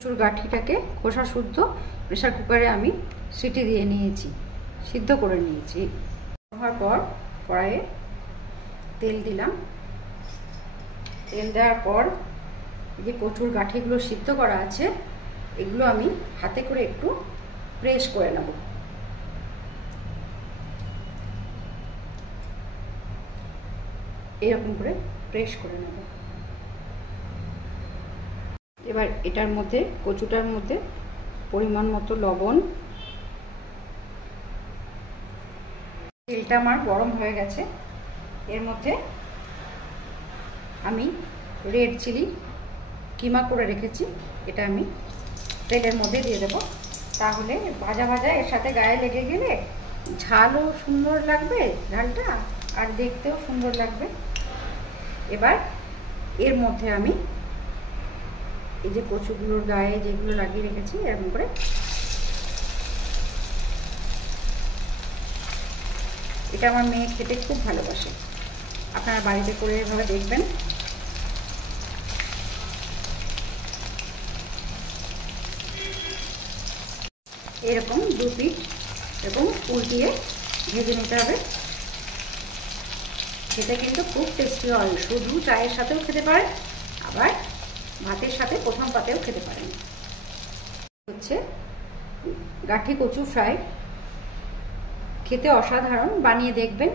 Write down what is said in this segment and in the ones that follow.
কচুর গাঠিটাকে খোসা শুদ্ধ প্রেসার কুকারে আমি সিটি দিয়ে নিয়েছি, সিদ্ধ করে নিয়েছি। হওয়ার পর কড়াইয়ে তেল দিলাম। তেল দেওয়ার পর এই যে কচুর গাঠিগুলো সিদ্ধ করা আছে এগুলো আমি হাতে করে একটু প্রেস করে নেব। এরকম করে প্রেস করে নেব। এবার এটার মধ্যে কচুটার মধ্যে পরিমাণ মতো লবণ। তেলটা আমার গরম হয়ে গেছে। এর মধ্যে আমি রেড চিলি কিমা করে রেখেছি, এটা আমি তেলের মধ্যে দিয়ে দেবো। তাহলে ভাজা ভাজা এর সাথে গায়ে লেগে গেলে ঝালও সুন্দর লাগবে, ঝালটা আর দেখতেও সুন্দর লাগবে। এবার এর মধ্যে আমি এই যে কচুগুলোর গায়ে যেগুলো লাগিয়ে রেখেছি এরকম করে এটা আমার মেয়ে খেতে খুব ভালোবাসে, আপনারা বাড়িতে করে এভাবে দেখবেন। এরকম দু পিঠ এরকম উল্টিয়ে ভেজে নিতে হবে। খেতে কিন্তু খুব টেস্টি হয়, শুধু চায়ের সাথেও খেতে পারেন, আবার ভাতের সাথে প্রথম পাতেও খেতে পারেন। হচ্ছে গাঠি কচু ফ্রাই, খেতে অসাধারণ। বানিয়ে দেখবেন,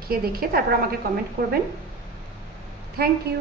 খেয়ে দেখে তারপর আমাকে কমেন্ট করবেন। Thank you.